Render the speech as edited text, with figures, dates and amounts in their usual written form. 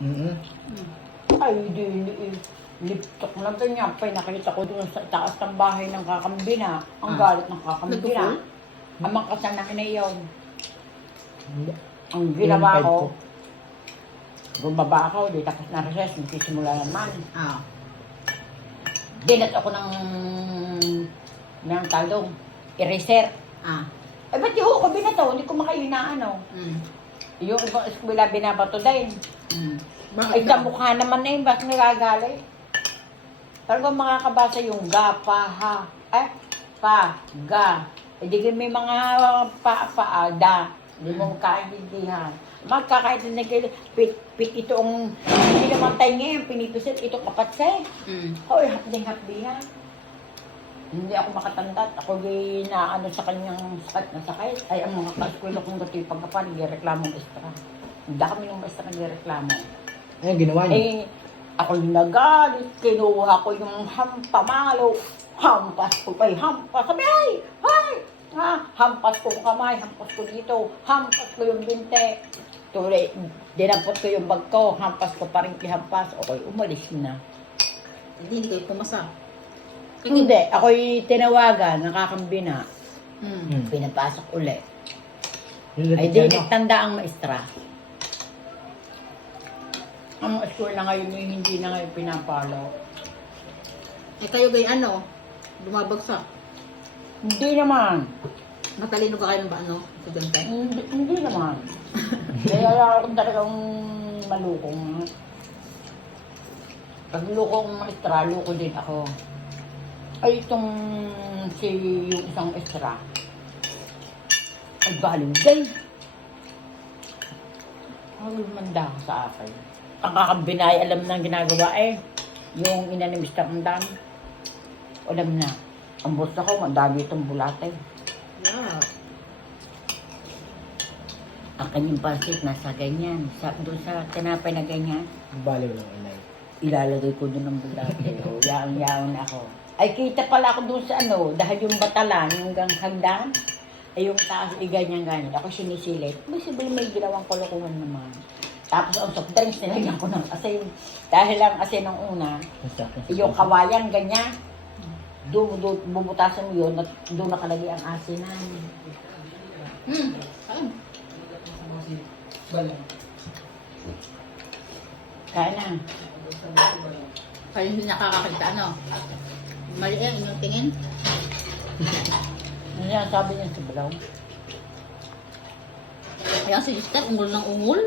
Mm-mm. Ay, liptok na ganyan. Nakita ko doon sa taas ng bahay ng kakambina. Ang galit ng kakambina. Nagpupul? Amang kasanakin na yun. Hindi. Ang ginawa ko, bumaba ako, di tapos na recess, nagsisimula naman. Dinat ako ng talong, eraser. Eh, ba't yung ko binato? Hindi ko makayunaan, no? Yung ibang eskwela binabato din. Ay, sa mukha naman na yun, ba't nagagalit? Talagang makakabasa yung ga, pa, ha, pa, ga. E di may mga pa, da. Hindi mo kaintindihan. Magkakaintindihan kayo, pit ito ang, hindi naman tayo ngayon, pinipisit, ito kapatse. Hoy, hapding-hapdi yan. Hindi ako makatanda. Ako ginaano sa kanyang sakit na sakit. Ay, ang mga kaskwelo kong gato yung pagkapan, nagreklamo extra. Hindi kami ng extra nagreklamo. Ayun, ginawa niya. Eh, ako nagalit, kinuha ko yung hampamalo. Hampas ko pa, hampas. Sabi, ay! Hampas ko kamay, hampas ko dito, hampas ko yung binte. Tuloy, dinampot ko yung bag ko, hampas ko pa rin kihampas. Okay, umalis na. Hindi kayo pumasa. Hindi, ako'y tinawagan, nakakambina. Mm. Pinapasok uli. Yung Ay, lahat di siya, no? tanda ang maestra. Ang school na ngayon, hindi na ngayon pinapalo. Eh kayo gay ano? Lumabagsak. Hindi naman. Matalino ka kayo ba ano? Estudyante? Hindi naman. Kaya ako talagang malukong. Pag lukong maestra, luko din ako. Ay, itong yung isang extra. Ay, galing din. Ay, manda ka sa akin. Ang kakambinay, alam na ang ginagawa eh. Yung ina ni Mr. Andan. Alam na. Ang boss ako, madami itong bulate. Yeah. Ang kanyang pansit nasa ganyan. Doon sa tinapay na ganyan. Baliw lang, inay. Ilalagay ko doon ng bulate. O, yaon-yaon ako. Ay, kita pala ako doon sa ano, dahil yung batalan, yung hagdan, ay yung taas, ganyan-ganyan. Ako sinisilip. Basically, may ginawang kalokohan naman. Tapos ang soft drinks, nilagyan ko ng asin. Dahil lang asin ng una, yung kawayan, ganyan. Doon, bubutasan mo yun, at doon nakalagay ang asinan. Ayun. Kaya na. Kayo hindi nakakakita ano? Mali yan, inyong tingin. Ano yan, sabi niya sa balaw? Ayan si Esther, ungol ng ungol.